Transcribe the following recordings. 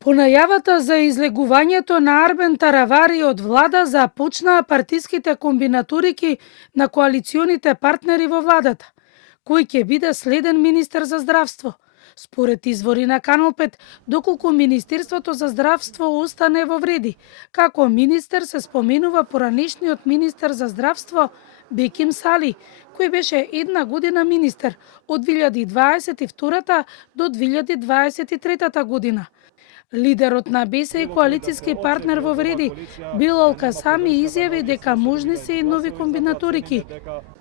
По најавата за излегувањето на Арбен Таравари од влада започнаа партиските комбинатурики на коалиционите партнери во владата, кој ќе биде следен министер за здравство. Според извори на Канал 5, доколку Министерството за здравство остане во вреди, како министер се споменува поранешниот министер за здравство Беким Сали, кој беше една година министер од 2022 до 2023 година. Лидерот на БЕС и коалициски партнер во вреди, Билал Касами, изјави дека можни се и нови комбинатурики.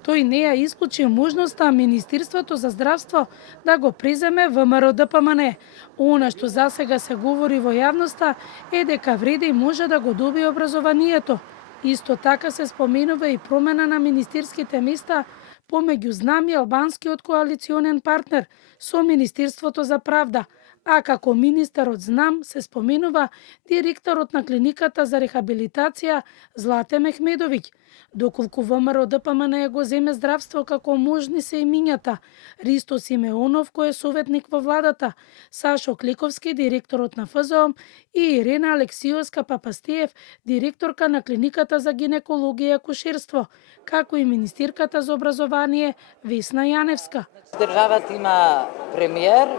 Тој не ја исклучи можноста Министерството за здравство да го преземе ВМРО-ДПМН. Она што засега се говори во јавноста е дека вреди може да го добие образованието. Исто така се споменува и промена на министерските места помеѓу ЗНАМ и албанскиот коалиционен партнер со Министерството за правда, а како министер од ЗНАМ се споменува директорот на клиниката за рехабилитација Злате Мехмедовиќ, доколку ВМРО-ДПМН го земе здравство како можни се имињата Ристо Симеонов, кој е советник во владата, Сашо Клековски, директорот на ФЗО и Ирена Алексиовска Папастиев, директорка на клиниката за гинекологија и акушерство, како и министерката за образование Весна Јаневска. Државата има премиер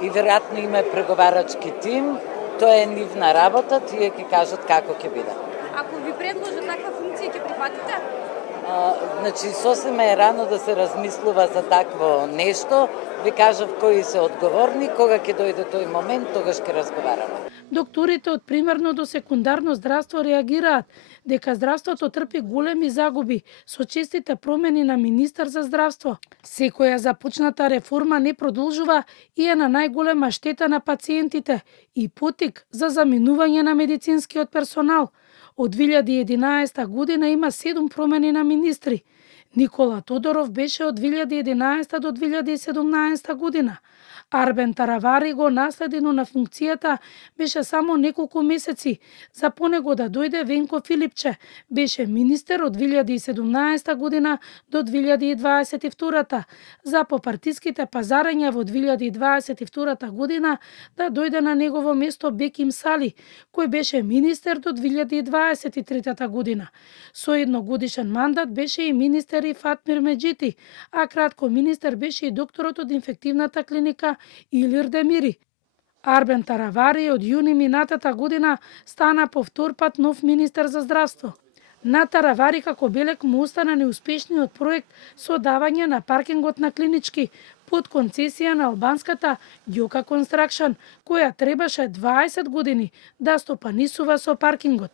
и веројатно има преговарачки тим, тоа е нивна работа, тие ќе кажат како ќе биде. Ако ви предложат таква функција, ќе прифатите? Значи, сосема е рано да се размислува за такво нешто. Ви кажав кои се одговорни, кога ќе дојде тој момент, тогаш ќе разговараме. Докторите од примерно до секундарно здравство реагираат дека здравството трпи големи загуби со честите промени на министер за здравство. Секоја започната реформа не продолжува и е на најголема штета на пациентите и потик за заминување на медицинскиот персонал. Од 2011 година има 7 промени на министри. Никола Тодоров беше од 2011 до 2017 година. Арбен Таравари го наследи, но на функцијата беше само неколку месеци. За понего да дојде Венко Филипче, беше министер од 2017 година до 2022. За попартиските пазарења во 2022 година да дојде на негово место Беким Сали, кој беше министер до 2023 година. Со едногодишен мандат беше и министер и Фатмир Меджити, а кратко министер беше и докторот од инфективната клиника Илир Демири. Арбен Таравари од јуни минатата година стана повтор пат нов министер за здравство. На Таравари како белек му остана неуспешниот проект со давање на паркингот на Клинички под концесија на албанската Ѓока Construction, која требаше 20 години да стопанисува со паркингот.